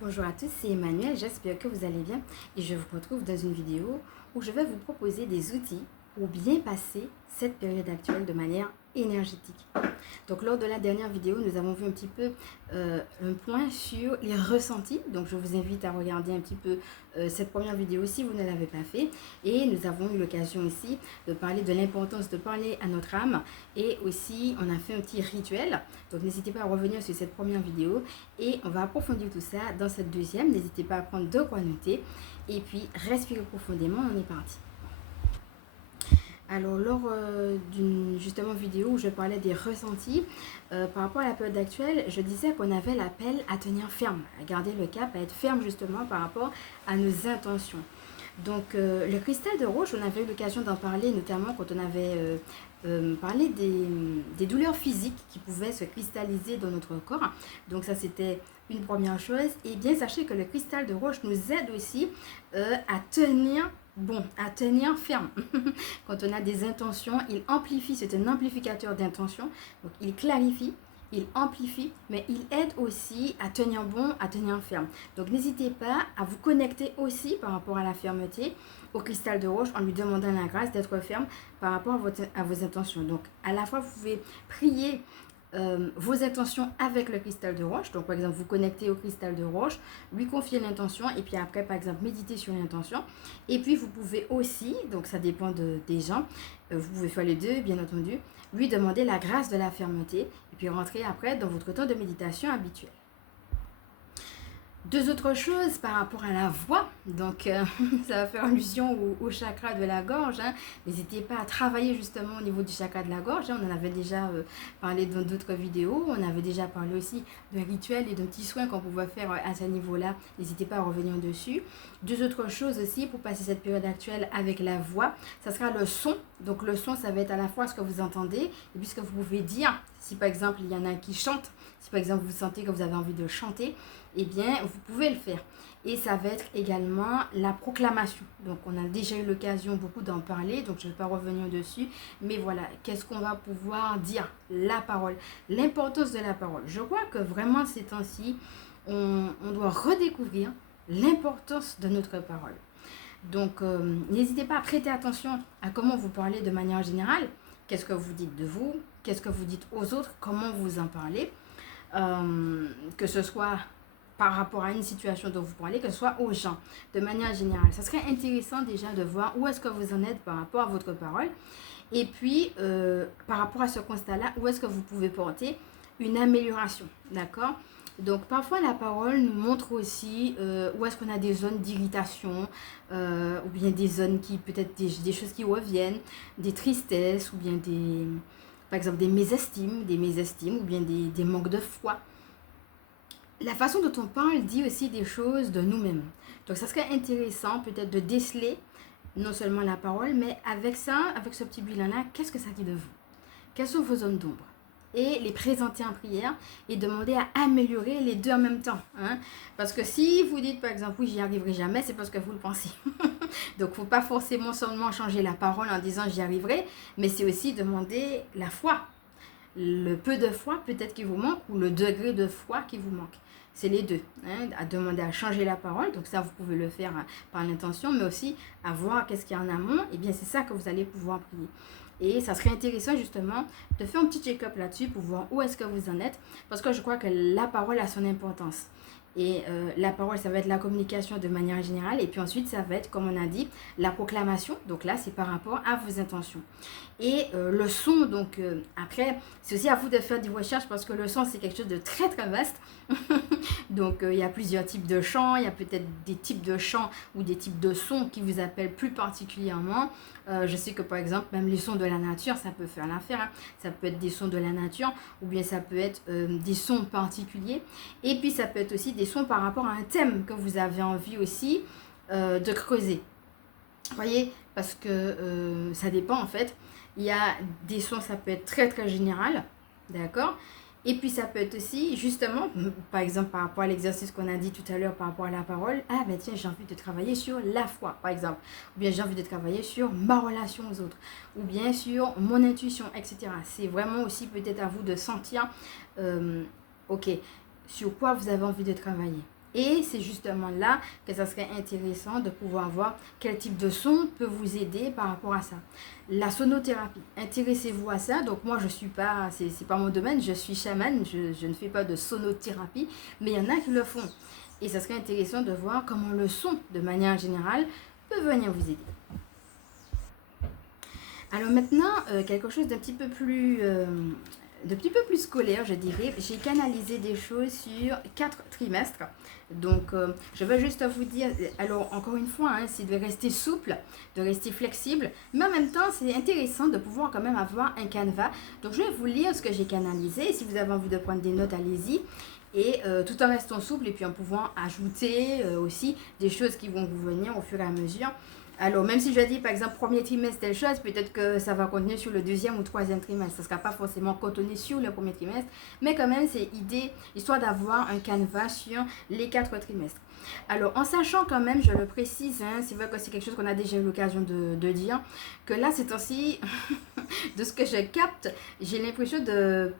Bonjour à tous, c'est Emmanuel, j'espère que vous allez bien et je vous retrouve dans une vidéo où je vais vous proposer des outils pour bien passer cette période actuelle de manière énergétique. Donc lors de la dernière vidéo, nous avons vu un petit peu un point sur les ressentis. Donc je vous invite à regarder un petit peu cette première vidéo si vous ne l'avez pas fait. Et nous avons eu l'occasion ici de parler de l'importance de parler à notre âme. Et aussi, on a fait un petit rituel. Donc n'hésitez pas à revenir sur cette première vidéo. Et on va approfondir tout ça dans cette deuxième. N'hésitez pas à prendre de quoi noter. Et puis, respirez profondément, on est parti. Alors, lors d'une justement vidéo où je parlais des ressentis, par rapport à la période actuelle, je disais qu'on avait l'appel à tenir ferme, à garder le cap, à être ferme justement par rapport à nos intentions. Donc, le cristal de roche, on avait eu l'occasion d'en parler, notamment quand on avait parlé des douleurs physiques qui pouvaient se cristalliser dans notre corps. Donc, ça, c'était une première chose. Et bien, sachez que le cristal de roche nous aide aussi à tenir ferme. Quand on a des intentions, il amplifie, c'est un amplificateur d'intention. Donc, il clarifie, il amplifie, mais il aide aussi à tenir bon, à tenir ferme. Donc, n'hésitez pas à vous connecter aussi par rapport à la fermeté au cristal de roche en lui demandant la grâce d'être ferme par rapport à vos intentions. Donc, à la fois, vous pouvez prier vos intentions avec le cristal de roche. Donc, par exemple, vous connectez au cristal de roche, lui confier l'intention et puis après, par exemple, méditer sur l'intention. Et puis, vous pouvez aussi, donc ça dépend des gens, vous pouvez faire les deux, bien entendu, lui demander la grâce de la fermeté et puis rentrer après dans votre temps de méditation habituel. Deux autres choses par rapport à la voix, donc ça va faire allusion au chakra de la gorge. N'hésitez pas à travailler justement au niveau du chakra de la gorge. On en avait déjà parlé dans d'autres vidéos. On avait déjà parlé aussi d'un rituel et d'un petit soin qu'on pouvait faire à ce niveau-là. N'hésitez pas à revenir dessus. Deux autres choses aussi pour passer cette période actuelle avec la voix, ça sera le son. Donc le son, ça va être à la fois ce que vous entendez et puis ce que vous pouvez dire. Si par exemple il y en a qui chantent, si par exemple vous sentez que vous avez envie de chanter, eh bien, vous pouvez le faire. Et ça va être également la proclamation. Donc, on a déjà eu l'occasion beaucoup d'en parler, donc je ne vais pas revenir dessus. Mais voilà, qu'est-ce qu'on va pouvoir dire? La parole, l'importance de la parole. Je crois que vraiment ces temps-ci, on doit redécouvrir l'importance de notre parole. Donc, n'hésitez pas à prêter attention à comment vous parlez de manière générale. Qu'est-ce que vous dites de vous? Qu'est-ce que vous dites aux autres? Comment vous en parlez? Que ce soit par rapport à une situation dont vous parlez, que ce soit aux gens, de manière générale. Ça serait intéressant déjà de voir où est-ce que vous en êtes par rapport à votre parole. Et puis, par rapport à ce constat-là, où est-ce que vous pouvez porter une amélioration, d'accord? Donc, parfois, la parole nous montre aussi où est-ce qu'on a des zones d'irritation, ou bien des zones qui, peut-être des choses qui reviennent, des tristesses, ou bien par exemple, des mésestimes, ou bien des manques de foi. La façon dont on parle dit aussi des choses de nous-mêmes. Donc, ça serait intéressant peut-être de déceler non seulement la parole, mais avec ça, avec ce petit bilan-là, qu'est-ce que ça dit de vous? Quelles sont vos zones d'ombre? Et les présenter en prière et demander à améliorer les deux en même temps. Parce que si vous dites par exemple, oui, j'y arriverai jamais, c'est parce que vous le pensez. Donc, il ne faut pas forcément seulement changer la parole en disant j'y arriverai, mais c'est aussi demander la foi. Le peu de foi peut-être qui vous manque ou le degré de foi qui vous manque. C'est les deux, à demander à changer la parole, donc ça vous pouvez le faire par l'intention, mais aussi à voir qu'est-ce qu'il y a en amont, et bien c'est ça que vous allez pouvoir prier. Et ça serait intéressant justement de faire un petit check-up là-dessus pour voir où est-ce que vous en êtes, parce que je crois que la parole a son importance. Et la parole, ça va être la communication de manière générale. Et puis ensuite, ça va être, comme on a dit, la proclamation. Donc là, c'est par rapport à vos intentions. Et le son, donc après, c'est aussi à vous de faire des recherches parce que le son, c'est quelque chose de très très vaste. Donc il y a plusieurs types de chants. Il y a peut-être des types de chants ou des types de sons qui vous appellent plus particulièrement. Je sais que par exemple, même les sons de la nature, ça peut faire l'affaire. Ça peut être des sons de la nature ou bien ça peut être des sons particuliers. Et puis ça peut être aussi des sons par rapport à un thème que vous avez envie aussi de creuser. Vous voyez, parce que ça dépend en fait. Il y a des sons, ça peut être très très général, d'accord? Et puis ça peut être aussi, justement, par exemple par rapport à l'exercice qu'on a dit tout à l'heure par rapport à la parole, ah ben tiens, j'ai envie de travailler sur la foi, par exemple. Ou bien j'ai envie de travailler sur ma relation aux autres. Ou bien sur mon intuition, etc. C'est vraiment aussi peut-être à vous de sentir, ok, sur quoi vous avez envie de travailler. Et c'est justement là que ça serait intéressant de pouvoir voir quel type de son peut vous aider par rapport à ça. La sonothérapie, intéressez-vous à ça. Donc moi, je suis pas, c'est pas mon domaine, je suis chamane, je ne fais pas de sonothérapie, mais il y en a qui le font. Et ça serait intéressant de voir comment le son, de manière générale, peut venir vous aider. Alors maintenant, quelque chose d'un petit peu plus scolaire, je dirais. J'ai canalisé des choses sur 4 trimestres. Donc, je vais juste vous dire, alors encore une fois, hein, c'est de rester souple, de rester flexible, mais en même temps, c'est intéressant de pouvoir quand même avoir un canevas. Donc, je vais vous lire ce que j'ai canalisé. Si vous avez envie de prendre des notes, allez-y. Et tout en restant souple et puis en pouvant ajouter aussi des choses qui vont vous venir au fur et à mesure. Alors, même si je dis par exemple premier trimestre telle chose, peut-être que ça va continuer sur le deuxième ou troisième trimestre. Ça ne sera pas forcément cantonné sur le premier trimestre, mais quand même, c'est idée, histoire d'avoir un canevas sur les 4 trimestres. Alors, en sachant quand même, je le précise, hein, c'est vrai que c'est quelque chose qu'on a déjà eu l'occasion de dire, que là, c'est aussi, de ce que je capte, j'ai l'impression de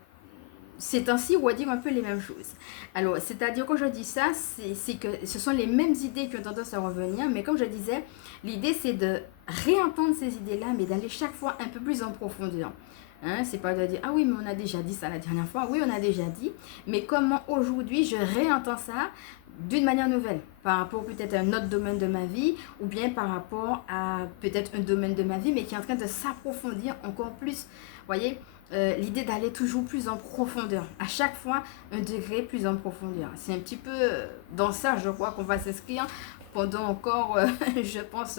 ces temps-ci redire un peu les mêmes choses. Alors, c'est-à-dire quand je dis ça, c'est que ce sont les mêmes idées qui ont tendance à revenir, mais comme je disais, l'idée c'est de réentendre ces idées-là, mais d'aller chaque fois un peu plus en profondeur. Hein, c'est pas de dire, ah oui, mais on a déjà dit ça la dernière fois, oui, on a déjà dit, mais comment aujourd'hui je réentends ça d'une manière nouvelle, par rapport peut-être à un autre domaine de ma vie, ou bien par rapport à peut-être un domaine de ma vie, mais qui est en train de s'approfondir encore plus. Voyez, l'idée d'aller toujours plus en profondeur, à chaque fois un degré plus en profondeur. C'est un petit peu dans ça, je crois, qu'on va s'inscrire pendant encore, je pense,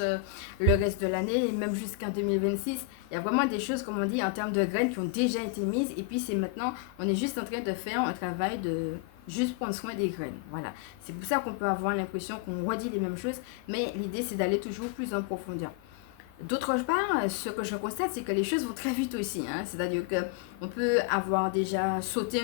le reste de l'année, et même jusqu'en 2026. Il y a vraiment des choses, comme on dit, en termes de graines qui ont déjà été mises, et puis c'est maintenant, on est juste en train de faire un travail de juste prendre soin des graines. Voilà. C'est pour ça qu'on peut avoir l'impression qu'on redit les mêmes choses, mais l'idée, c'est d'aller toujours plus en profondeur. D'autre part, ce que je constate, c'est que les choses vont très vite aussi. Hein. C'est-à-dire qu'on peut avoir déjà sauté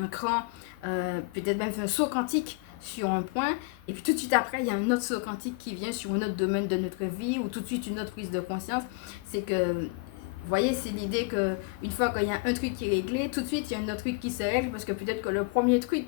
un cran, peut-être même fait un saut quantique sur un point, et puis tout de suite après, il y a un autre saut quantique qui vient sur un autre domaine de notre vie, ou tout de suite une autre prise de conscience. C'est que, vous voyez, c'est l'idée qu'une fois qu'il y a un truc qui est réglé, tout de suite, il y a un autre truc qui se règle, parce que peut-être que le premier truc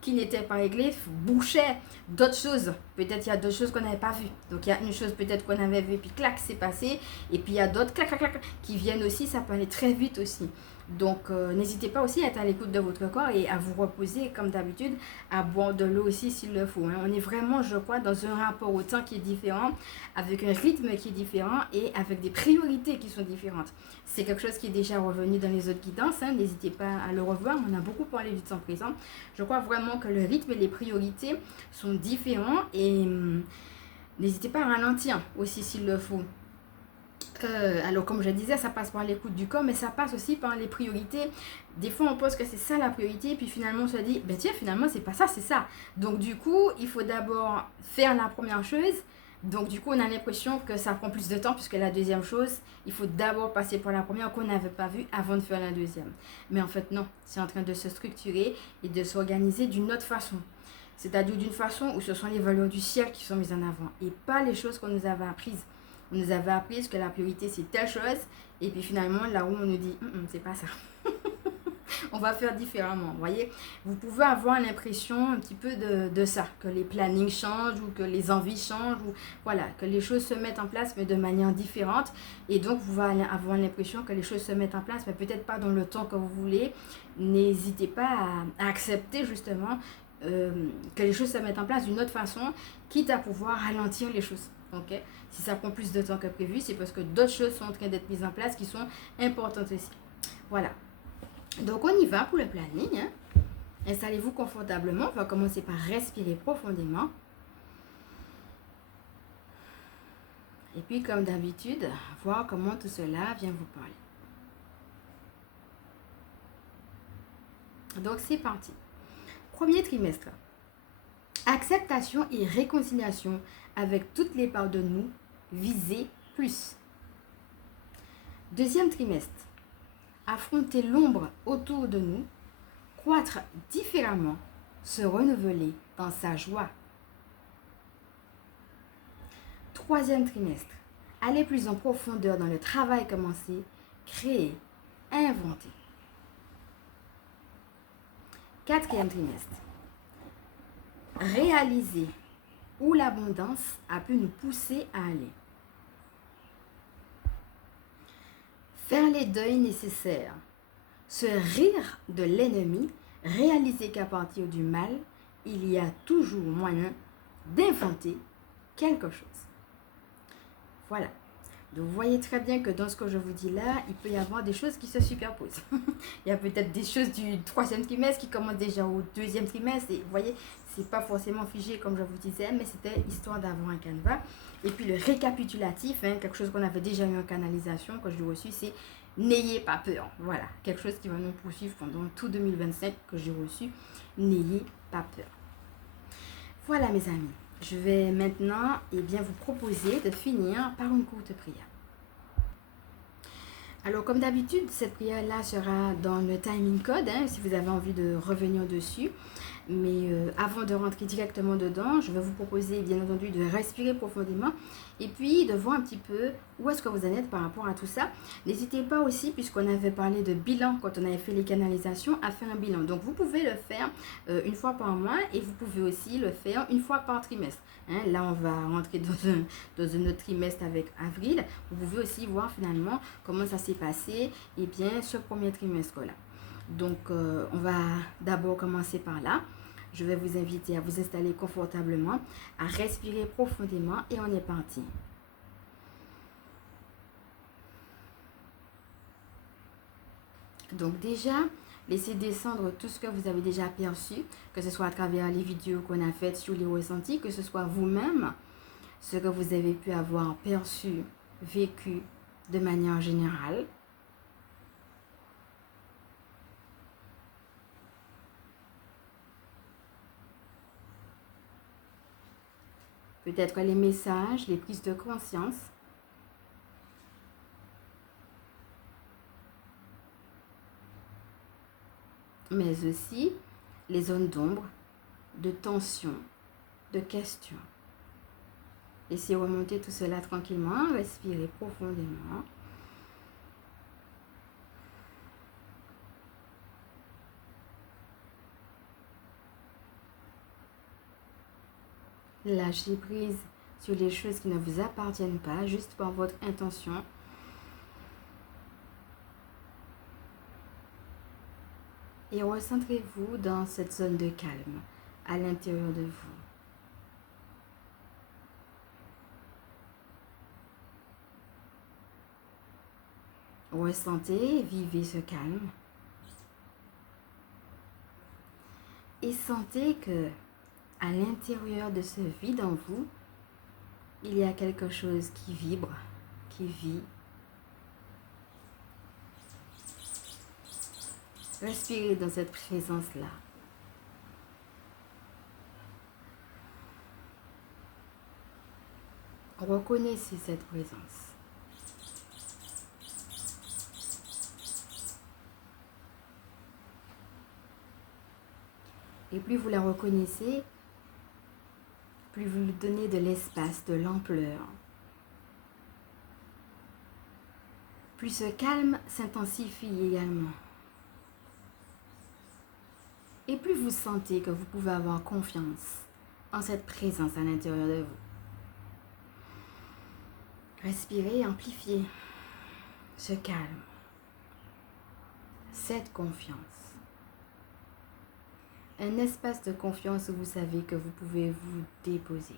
qui n'était pas réglé bouchait d'autres choses. Peut-être il y a d'autres choses qu'on n'avait pas vues. Donc il y a une chose peut-être qu'on avait vue, puis clac, c'est passé. Et puis il y a d'autres clac, clac, clac, qui viennent aussi. Ça peut aller très vite aussi. Donc n'hésitez pas aussi à être à l'écoute de votre corps et à vous reposer comme d'habitude, à boire de l'eau aussi s'il le faut. Hein. On est vraiment, je crois, dans un rapport au temps qui est différent, avec un rythme qui est différent et avec des priorités qui sont différentes. C'est quelque chose qui est déjà revenu dans les autres guidances. Hein. N'hésitez pas à le revoir. On a beaucoup parlé du temps présent. Je crois vraiment que le rythme et les priorités sont différents et n'hésitez pas à ralentir aussi s'il le faut. Alors comme je disais, ça passe par l'écoute du corps, mais ça passe aussi par les priorités. Des fois on pense que c'est ça la priorité, puis finalement on se dit, ben tiens, finalement c'est pas ça, c'est ça. Donc du coup, il faut d'abord faire la première chose. Donc du coup on a l'impression que ça prend plus de temps, puisque la deuxième chose, il faut d'abord passer par la première qu'on n'avait pas vue avant de faire la deuxième. Mais en fait non, c'est en train de se structurer et de s'organiser d'une autre façon. C'est-à-dire d'une façon où ce sont les valeurs du ciel qui sont mises en avant, et pas les choses qu'on nous avait apprises. On nous avait appris que la priorité c'est telle chose, et puis finalement là où on nous dit c'est pas ça. On va faire différemment, voyez. Vous pouvez avoir l'impression un petit peu de ça, que les plannings changent ou que les envies changent, ou voilà, que les choses se mettent en place mais de manière différente, et donc vous allez avoir l'impression que les choses se mettent en place mais peut-être pas dans le temps que vous voulez. N'hésitez pas à accepter justement que les choses se mettent en place d'une autre façon, quitte à pouvoir ralentir les choses. Okay. Si ça prend plus de temps que prévu, c'est parce que d'autres choses sont en train d'être mises en place qui sont importantes aussi. Voilà. Donc on y va pour le planning. Hein. Installez-vous confortablement. On va commencer par respirer profondément. Et puis comme d'habitude, voir comment tout cela vient vous parler. Donc c'est parti. Premier trimestre. Acceptation et réconciliation avec toutes les parts de nous, viser plus. Deuxième trimestre. Affronter l'ombre autour de nous, croître différemment, se renouveler dans sa joie. Troisième trimestre. Aller plus en profondeur dans le travail commencé, créer, inventer. Quatrième trimestre. réaliser où l'abondance a pu nous pousser à aller. Faire les deuils nécessaires. Se rire de l'ennemi, réaliser qu'à partir du mal, il y a toujours moyen d'inventer quelque chose. Voilà. Donc, vous voyez très bien que dans ce que je vous dis là, il peut y avoir des choses qui se superposent. Il y a peut-être des choses du 3e trimestre qui commencent déjà au 2e trimestre. Et vous voyez, c'est pas forcément figé comme je vous disais, mais c'était histoire d'avoir un canevas. Et puis le récapitulatif, quelque chose qu'on avait déjà eu en canalisation, que j'ai reçu, c'est n'ayez pas peur. Voilà, quelque chose qui va nous poursuivre pendant tout 2025 que j'ai reçu. N'ayez pas peur. Voilà mes amis. Je vais maintenant vous proposer de finir par une courte prière. Alors comme d'habitude, cette prière-là sera dans le timing code, si vous avez envie de revenir dessus. Mais avant de rentrer directement dedans, je vais vous proposer bien entendu de respirer profondément et puis de voir un petit peu où est-ce que vous en êtes par rapport à tout ça. N'hésitez pas aussi, puisqu'on avait parlé de bilan quand on avait fait les canalisations, à faire un bilan. Donc vous pouvez le faire une fois par mois et vous pouvez aussi le faire une fois par trimestre. Là, on va rentrer dans un autre trimestre avec avril. Vous pouvez aussi voir finalement comment ça s'est passé ce premier trimestre-là. Donc, on va d'abord commencer par là. Je vais vous inviter à vous installer confortablement, à respirer profondément et on est parti. Donc déjà, laissez descendre tout ce que vous avez déjà perçu, que ce soit à travers les vidéos qu'on a faites sur les ressentis, que ce soit vous-même, ce que vous avez pu avoir perçu, vécu de manière générale. Peut-être les messages, les prises de conscience. Mais aussi les zones d'ombre, de tension, de questions. Laissez remonter tout cela tranquillement, respirez profondément. Lâchez prise sur les choses qui ne vous appartiennent pas, juste par votre intention. Et recentrez-vous dans cette zone de calme à l'intérieur de vous. Ressentez, vivez ce calme. Et sentez que à l'intérieur de ce vide en vous, il y a quelque chose qui vibre, qui vit. Respirez dans cette présence-là. Reconnaissez cette présence. Et plus vous la reconnaissez, plus vous lui donnez de l'espace, de l'ampleur. Plus ce calme s'intensifie également. Et plus vous sentez que vous pouvez avoir confiance en cette présence à l'intérieur de vous. Respirez, amplifiez ce calme, cette confiance. Un espace de confiance où vous savez que vous pouvez vous déposer.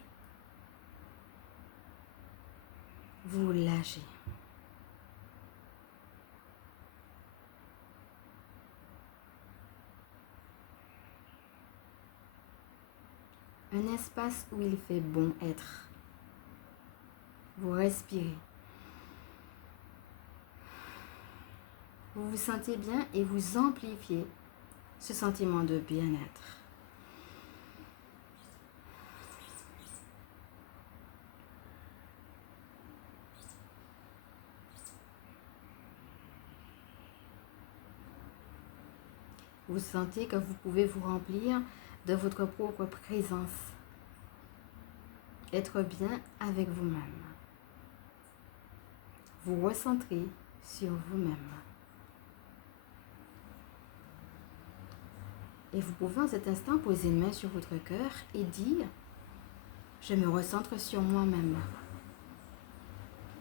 Vous lâchez. Un espace où il fait bon être. Vous respirez. Vous vous sentez bien et vous amplifiez ce sentiment de bien-être. Vous sentez que vous pouvez vous remplir de votre propre présence. Être bien avec vous-même. Vous recentrez sur vous-même. Et vous pouvez en cet instant poser une main sur votre cœur et dire « Je me recentre sur moi-même ».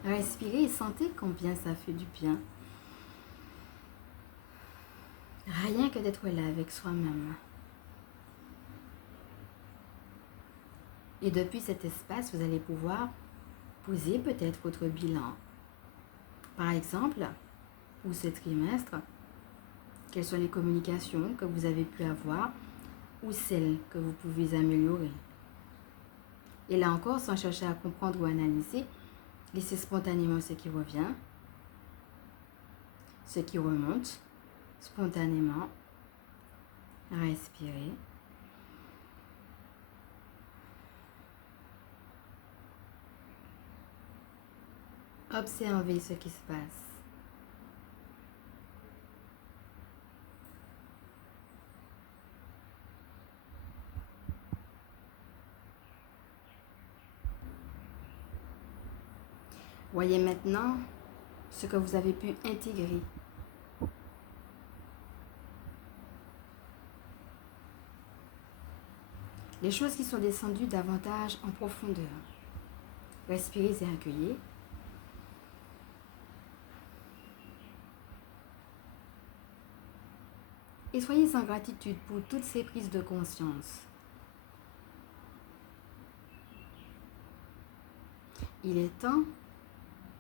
Respirez et sentez combien ça fait du bien. Rien que d'être là avec soi-même. Et depuis cet espace, vous allez pouvoir poser peut-être votre bilan. Par exemple, pour ce trimestre, quelles sont les communications que vous avez pu avoir ou celles que vous pouvez améliorer. Et là encore, sans chercher à comprendre ou analyser, laissez spontanément ce qui revient, ce qui remonte, spontanément. Respirez. Observez ce qui se passe. Voyez maintenant ce que vous avez pu intégrer. Les choses qui sont descendues davantage en profondeur. Respirez et accueillez. Et soyez en gratitude pour toutes ces prises de conscience. Il est temps,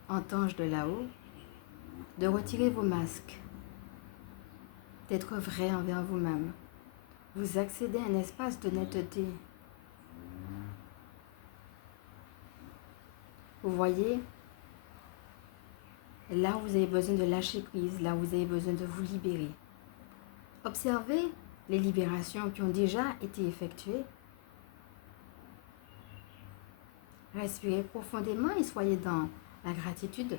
en ange de là-haut, de retirer vos masques, d'être vrai envers vous-même. Vous accédez à un espace de netteté. Vous voyez, là où vous avez besoin de lâcher prise, là où vous avez besoin de vous libérer. Observez les libérations qui ont déjà été effectuées. Respirez profondément et soyez dans la gratitude.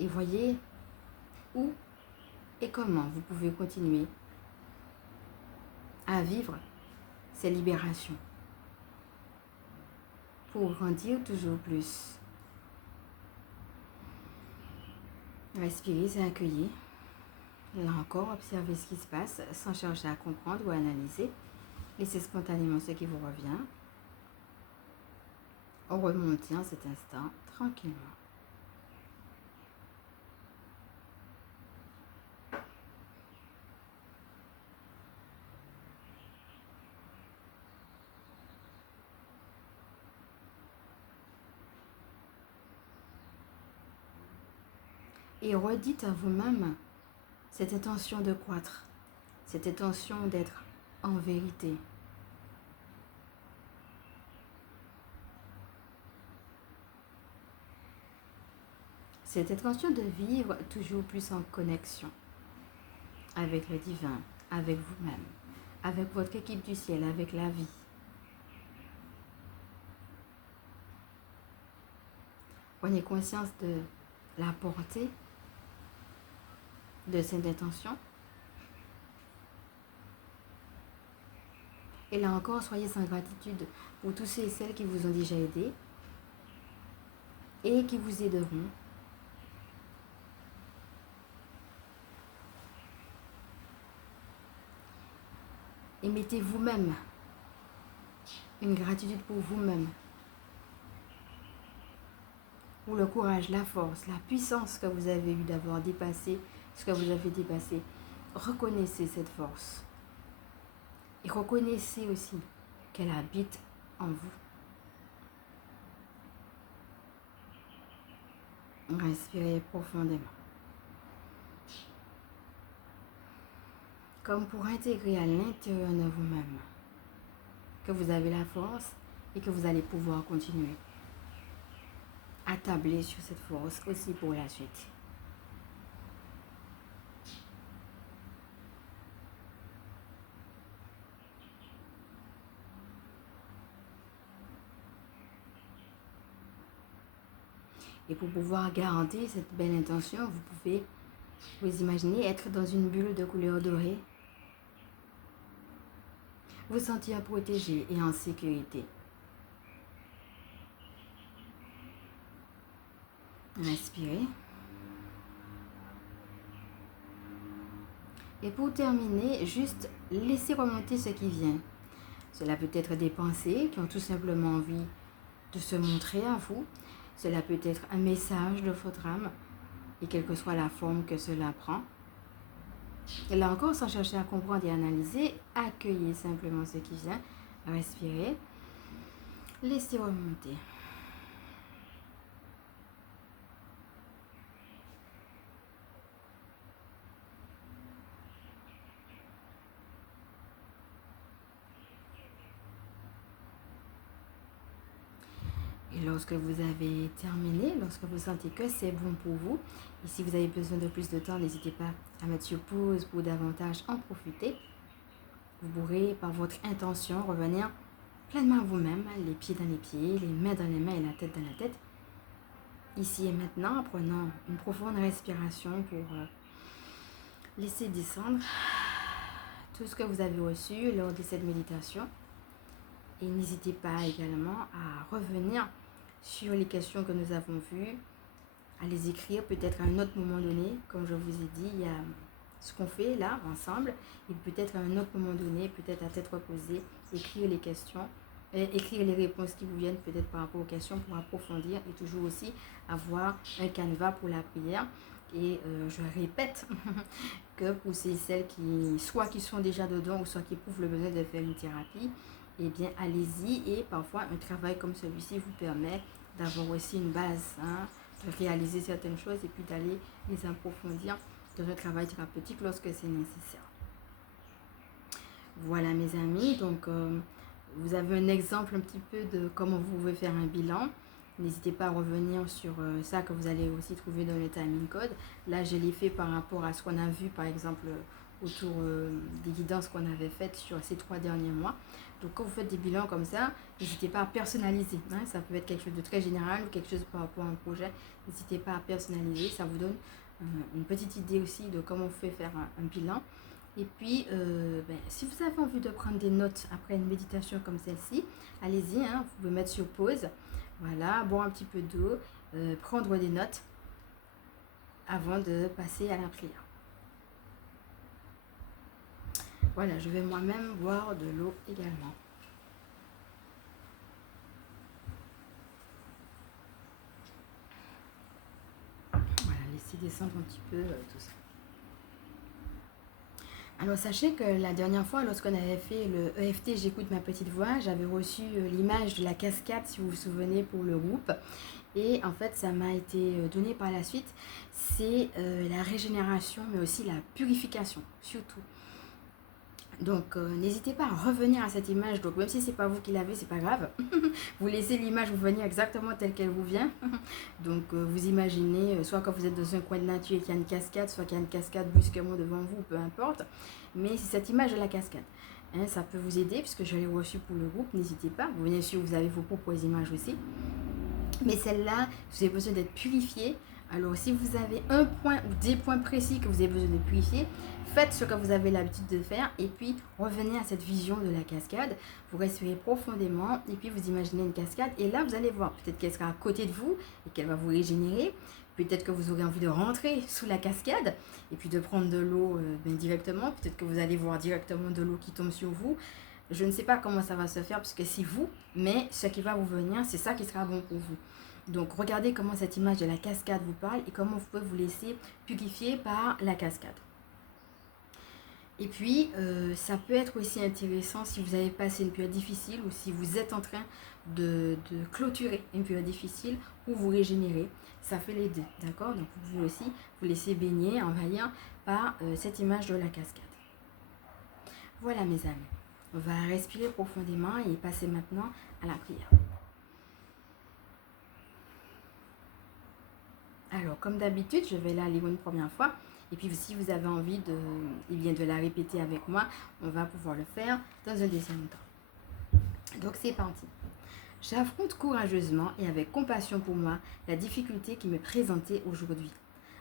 Et voyez où et comment vous pouvez continuer à vivre ces libérations pour grandir toujours plus. Respirez et accueillez. Là encore, observez ce qui se passe sans chercher à comprendre ou à analyser. Laissez spontanément ce qui vous revient. Remontez en cet instant tranquillement. Et redites à vous-même cette intention de croître, cette intention d'être en vérité. Cette intention de vivre toujours plus en connexion avec le divin, avec vous-même, avec votre équipe du ciel, avec la vie. Prenez conscience de la portée de cette intention. Et là encore, soyez en gratitude pour tous ceux et celles qui vous ont déjà aidé et qui vous aideront. Et mettez vous-même une gratitude pour vous-même, pour le courage, la force, la puissance que vous avez eue d'avoir dépassé ce que vous avez dépassé. Reconnaissez cette force. Et reconnaissez aussi qu'elle habite en vous. Respirez profondément. Comme pour intégrer à l'intérieur de vous-même que vous avez la force et que vous allez pouvoir continuer à tabler sur cette force aussi pour la suite. Et pour pouvoir garder cette belle intention, vous pouvez vous imaginer être dans une bulle de couleur dorée, vous sentir protégé et en sécurité. Respirez. Et pour terminer, juste laissez remonter ce qui vient. Cela peut être des pensées qui ont tout simplement envie de se montrer à vous. Cela peut être un message de votre âme, et quelle que soit la forme que cela prend. Et là encore, sans chercher à comprendre et analyser, accueillez simplement ce qui vient. Respirez. Laissez remonter. Et lorsque vous avez terminé, lorsque vous sentez que c'est bon pour vous, et si vous avez besoin de plus de temps, n'hésitez pas à mettre sur pause pour davantage en profiter. Vous pourrez, par votre intention, revenir pleinement à vous-même, les pieds dans les pieds, les mains dans les mains et la tête dans la tête. Ici et maintenant, prenons une profonde respiration pour laisser descendre tout ce que vous avez reçu lors de cette méditation. Et n'hésitez pas également à revenir sur les questions que nous avons vues, à les écrire peut-être à un autre moment donné. Comme je vous ai dit, il y a ce qu'on fait là ensemble, et peut-être à un autre moment donné, peut-être à tête reposée, écrire les questions, écrire les réponses qui vous viennent peut-être par rapport aux questions pour approfondir, et toujours aussi avoir un canevas pour la prière. Et je répète que pour celles qui sont déjà dedans ou soit qui éprouvent le besoin de faire une thérapie, eh bien allez-y, et parfois un travail comme celui-ci vous permet d'avoir aussi une base, de réaliser certaines choses et puis d'aller les approfondir dans un travail thérapeutique lorsque c'est nécessaire. Voilà mes amis, donc vous avez un exemple un petit peu de comment vous pouvez faire un bilan. N'hésitez pas à revenir sur ça que vous allez aussi trouver dans le timing code. Là, je l'ai fait par rapport à ce qu'on a vu, par exemple, autour des guidances qu'on avait faites sur ces 3 derniers mois. Donc, quand vous faites des bilans comme ça, n'hésitez pas à personnaliser. Ça peut être quelque chose de très général ou quelque chose par rapport à un projet. N'hésitez pas à personnaliser. Ça vous donne une petite idée aussi de comment vous faites faire un bilan. Et puis, si vous avez envie de prendre des notes après une méditation comme celle-ci, allez-y, vous pouvez mettre sur pause. Voilà, boire un petit peu d'eau, prendre des notes avant de passer à la prière. Voilà, je vais moi-même boire de l'eau également. Voilà, laissez descendre un petit peu tout ça. Alors sachez que la dernière fois, lorsqu'on avait fait le EFT J'écoute ma petite voix, j'avais reçu l'image de la cascade, si vous vous souvenez, pour le groupe. Et en fait, ça m'a été donné par la suite. C'est la régénération, mais aussi la purification, surtout. Donc, n'hésitez pas à revenir à cette image. Donc, même si ce n'est pas vous qui l'avez, c'est pas grave. Vous laissez l'image vous venir exactement telle qu'elle vous vient. Donc, vous imaginez, soit quand vous êtes dans un coin de nature et qu'il y a une cascade, soit qu'il y a une cascade brusquement devant vous, peu importe. Mais c'est cette image de la cascade. Ça peut vous aider, puisque je l'ai reçu pour le groupe. N'hésitez pas. Bien sûr, vous avez vos propres images aussi. Mais celle-là, vous avez besoin d'être purifié. Alors, si vous avez un point ou des points précis que vous avez besoin de purifier, faites ce que vous avez l'habitude de faire et puis revenez à cette vision de la cascade. Vous respirez profondément et puis vous imaginez une cascade. Et là, vous allez voir, peut-être qu'elle sera à côté de vous et qu'elle va vous régénérer. Peut-être que vous aurez envie de rentrer sous la cascade et puis de prendre de l'eau directement. Peut-être que vous allez voir directement de l'eau qui tombe sur vous. Je ne sais pas comment ça va se faire parce que c'est vous, mais ce qui va vous venir, c'est ça qui sera bon pour vous. Donc, regardez comment cette image de la cascade vous parle et comment vous pouvez vous laisser purifier par la cascade. Et puis, ça peut être aussi intéressant si vous avez passé une période difficile ou si vous êtes en train de clôturer une période difficile pour vous régénérer. Ça fait les deux, d'accord? Donc, vous pouvez aussi vous laisser baigner, envahir par cette image de la cascade. Voilà mes amis. On va respirer profondément et passer maintenant à la prière. Alors, comme d'habitude, je vais la lire une première fois. Et puis, si vous avez envie de la répéter avec moi, on va pouvoir le faire dans un deuxième temps. Donc, c'est parti. J'affronte courageusement et avec compassion pour moi la difficulté qui m'est présentée aujourd'hui.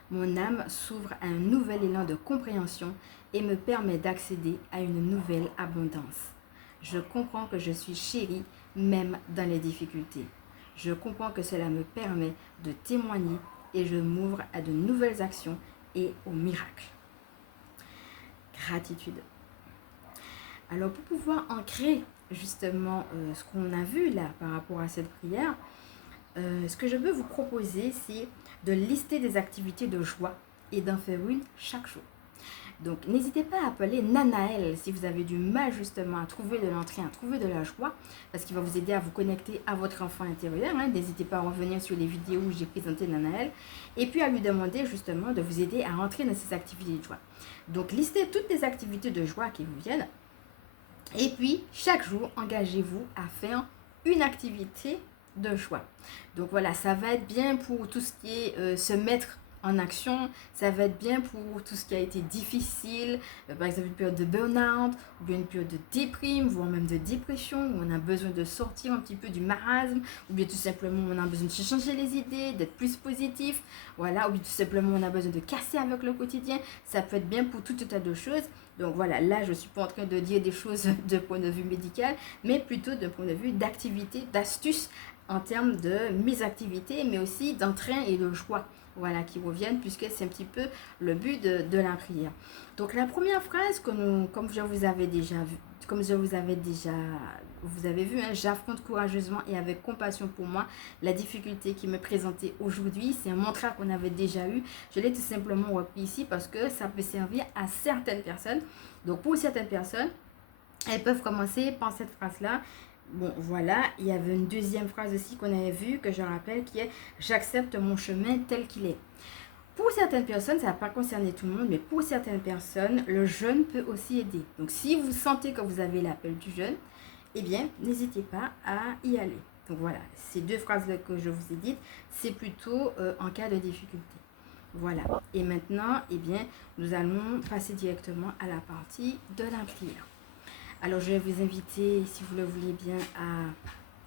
Mon âme s'ouvre à un nouvel élan de compréhension et me permet d'accéder à une nouvelle abondance. Je comprends que je suis chérie même dans les difficultés. Je comprends que cela me permet de témoigner et je m'ouvre à de nouvelles actions et aux miracles. Gratitude. Alors pour pouvoir ancrer justement ce qu'on a vu là par rapport à cette prière, ce que je veux vous proposer, c'est de lister des activités de joie et d'en faire une chaque jour. Donc n'hésitez pas à appeler Nanaël si vous avez du mal justement à trouver de l'entrain, à trouver de la joie, parce qu'il va vous aider à vous connecter à votre enfant intérieur. N'hésitez pas à revenir sur les vidéos où j'ai présenté Nanaël, et puis à lui demander justement de vous aider à rentrer dans ces activités de joie. Donc listez toutes les activités de joie qui vous viennent, et puis chaque jour, engagez-vous à faire une activité de joie. Donc voilà, ça va être bien pour tout ce qui est se mettre en action, ça va être bien pour tout ce qui a été difficile, par exemple une période de burn-out, ou bien une période de déprime, voire même de dépression, où on a besoin de sortir un petit peu du marasme, ou bien tout simplement on a besoin de changer les idées, d'être plus positif, voilà, ou bien tout simplement on a besoin de casser avec le quotidien. Ça peut être bien pour tout un tas de choses. Donc voilà, là je ne suis pas en train de dire des choses de point de vue médical, mais plutôt d'un point de vue d'activité, d'astuce en termes de mes activités, mais aussi d'entrain et de joie. Voilà, qui reviennent, puisque c'est un petit peu le but de la prière. Donc la première phrase, comme je vous avais déjà vu, vous avez vu, j'affronte courageusement et avec compassion pour moi la difficulté qui me présentait aujourd'hui. C'est un mantra qu'on avait déjà eu. Je l'ai tout simplement repris ici parce que ça peut servir à certaines personnes. Donc pour certaines personnes, elles peuvent commencer par cette phrase-là. Bon, voilà, il y avait une deuxième phrase aussi qu'on avait vue, que je rappelle, qui est « J'accepte mon chemin tel qu'il est ». Pour certaines personnes, ça ne va pas concerner tout le monde, mais pour certaines personnes, le jeûne peut aussi aider. Donc, si vous sentez que vous avez l'appel du jeûne, eh bien, n'hésitez pas à y aller. Donc, voilà, ces deux phrases-là que je vous ai dites, c'est plutôt en cas de difficulté. Voilà, et maintenant, eh bien, nous allons passer directement à la partie de la prière. Alors, je vais vous inviter, si vous le voulez bien, à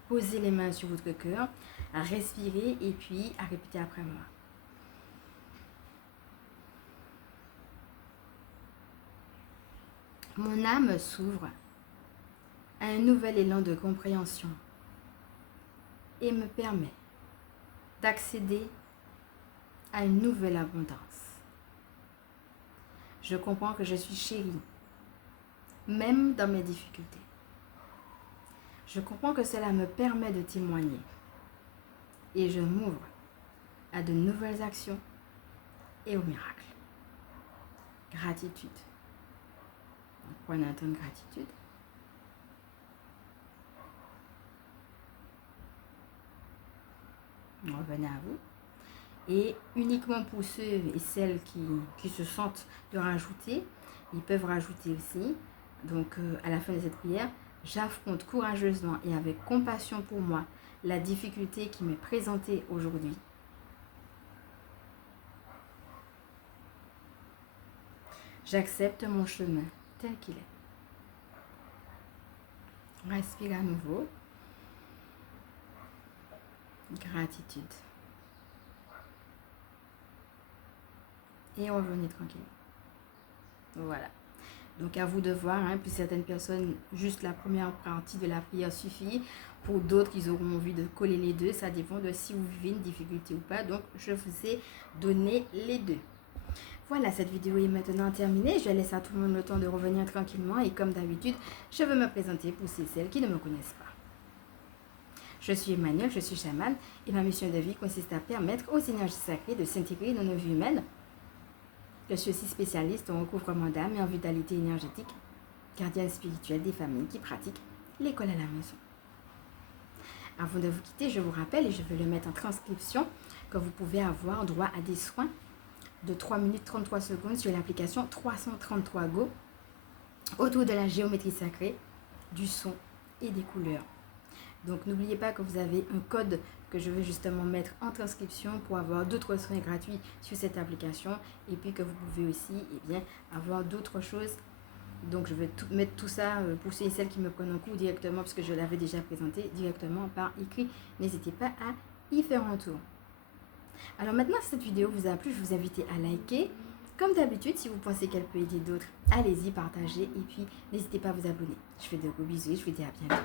poser les mains sur votre cœur, à respirer et puis à répéter après moi. Mon âme s'ouvre à un nouvel élan de compréhension et me permet d'accéder à une nouvelle abondance. Je comprends que je suis chérie, même dans mes difficultés. Je comprends que cela me permet de témoigner et je m'ouvre à de nouvelles actions et aux miracles. Gratitude. Donc, prenez un temps de gratitude. Revenez à vous. Et uniquement pour ceux et celles qui se sentent de rajouter, ils peuvent rajouter aussi. Donc, à la fin de cette prière, j'affronte courageusement et avec compassion pour moi la difficulté qui m'est présentée aujourd'hui. J'accepte mon chemin tel qu'il est. Respire à nouveau. Gratitude. Et revenez tranquillement. Voilà. Donc à vous de voir, pour certaines personnes, juste la première partie de la prière suffit. Pour d'autres, ils auront envie de coller les deux. Ça dépend de si vous vivez une difficulté ou pas. Donc je vous ai donné les deux. Voilà, cette vidéo est maintenant terminée. Je laisse à tout le monde le temps de revenir tranquillement. Et comme d'habitude, je veux me présenter pour celles qui ne me connaissent pas. Je suis Emmanuel, je suis chamane. Et ma mission de vie consiste à permettre aux énergies sacrées de s'intégrer dans nos vies humaines. Je suis aussi spécialiste en recouvrement d'âme et en vitalité énergétique, gardienne spirituelle des familles qui pratiquent l'école à la maison. Avant de vous quitter, je vous rappelle, et je vais le mettre en transcription, que vous pouvez avoir droit à des soins de 3 minutes 33 secondes sur l'application 333 Go autour de la géométrie sacrée, du son et des couleurs. Donc n'oubliez pas que vous avez un code que je vais justement mettre en transcription pour avoir d'autres soins gratuits sur cette application, et puis que vous pouvez aussi avoir d'autres choses. Donc je vais mettre tout ça pour ceux et celles qui me prennent en cours directement, parce que je l'avais déjà présenté directement par écrit. N'hésitez pas à y faire un tour. Alors maintenant, si cette vidéo vous a plu, je vous invite à liker. Comme d'habitude, si vous pensez qu'elle peut aider d'autres, allez-y, partagez, et puis n'hésitez pas à vous abonner. Je fais de gros bisous et je vous dis à bientôt.